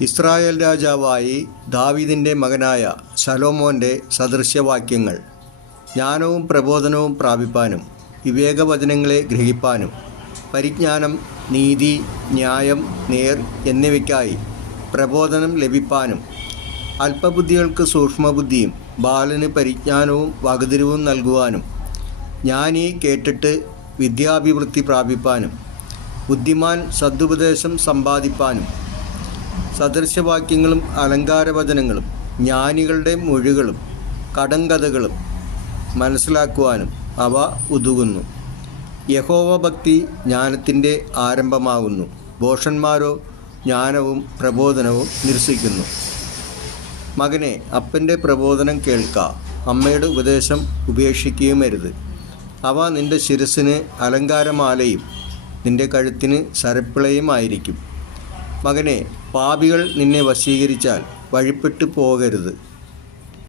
Israel രാജാവായി ദാവീദിന്റെ മകനായ ശലോമോന്റെ സദൃശ്യവാക്യങ്ങൾ. ജ്ഞാനവും പ്രബോധനവും പ്രാപിപ്പാനും വിവേകവചനങ്ങളെ ഗ്രഹിപ്പാനും പരിജ്ഞാനം നീതി ന്യായം നേർ എന്നിവയ്ക്കായി പ്രബോധനം ലഭിപ്പാനും അല്പബുദ്ധികൾക്ക് സൂക്ഷ്മബുദ്ധിയും ബാലന് പരിജ്ഞാനവും വകതിരിവും നൽകുവാനും ജ്ഞാനി കേട്ടിട്ട് വിദ്യാഭിവൃദ്ധി പ്രാപിപ്പാനും ബുദ്ധിമാൻ സദുപദേശം സമ്പാദിപ്പാനും സദൃശവാക്യങ്ങളും അലങ്കാരവചനങ്ങളും ജ്ഞാനികളുടെ മൊഴികളും കടങ്കഥകളും മനസ്സിലാക്കുവാനും അവ ഉതുകുന്നു. യഹോവ ഭക്തി ജ്ഞാനത്തിന്റെ ആരംഭമാകുന്നു. ഭോഷന്മാരോ ജ്ഞാനവും പ്രബോധനവും നിരസിക്കുന്നു. മകനെ അപ്പന്റെ പ്രബോധനം കേൾക്ക. അമ്മയുടെ ഉപദേശം ഉപേക്ഷിക്കുകയുമരുത്. അവ നിന്റെ ശിരസിന് അലങ്കാരമാലയും നിന്റെ കഴുത്തിന് സരപ്പിളയും ആയിരിക്കും മകനെ പാപികൾ നിന്നെ വശീകരിച്ചാൽ വഴിപ്പെട്ടു പോകരുത്.